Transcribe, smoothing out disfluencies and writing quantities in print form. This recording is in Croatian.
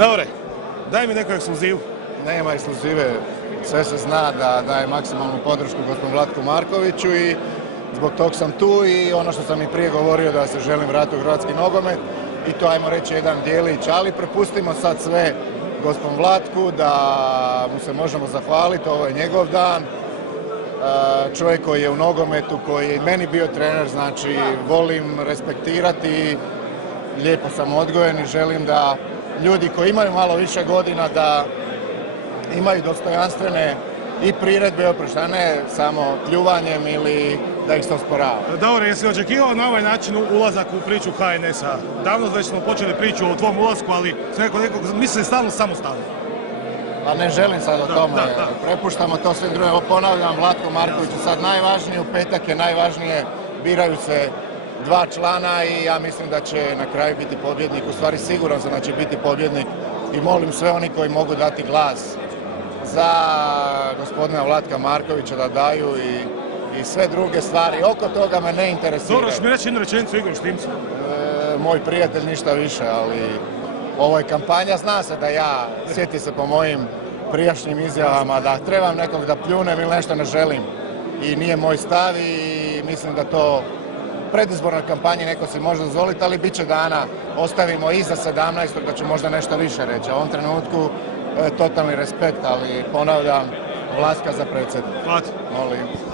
Davore, daj mi neku ekskluzivu. Nema ekskluzive, sve se zna da daje maksimalnu podršku gospodinu Vlatku Markoviću i zbog tog sam tu i ono što sam i prije govorio da se želim vratiti u hrvatski nogomet i to ajmo reći jedan dijelić, ali prepustimo sad sve gospodinu Vlatku da mu se možemo zahvaliti, ovo je njegov dan. Čovjek koji je u nogometu, koji je i meni bio trener, znači volim respektirati, lijepo sam odgojen i želim da ljudi koji imaju malo više godina da imaju dostojanstvene i priredbe oproštane samo pljuvanjem ili da ih se osporava. Davore, jesi očekivao na ovaj način ulazak u priču HNS-a? Davno već smo počeli priču o tvom ulasku, ali sve nekog misli stalno samostalno. Pa ne želim sad o tome, prepuštamo to svim drugim. Ponavljam, Vlatko Marković je sad najvažniji, u petak je najvažnije, biraju se 2 člana i ja mislim da će na kraju biti pobjednik, u stvari siguran sam da će biti pobjednik i molim sve oni koji mogu dati glas za gospodina Vlatka Markovića da daju i sve druge stvari. Oko toga me ne interesira. Dobro, mi reći jednu rečenicu Igor Štimcu. Moj prijatelj ništa više, ali ovo je kampanja, zna se da ja, sjeti se po mojim prijašnjim izjavama da trebam nekog da pljunem ili nešto ne želim. I nije moj stav i mislim da to u predizbornoj kampanji neko si može dozvoliti, ali bit će dana, ostavimo iza 17. da ću možda nešto više reći. U ovom trenutku totalni respekt, ali ponavljam, Vlatka za predsjednik. Hvala. Molim.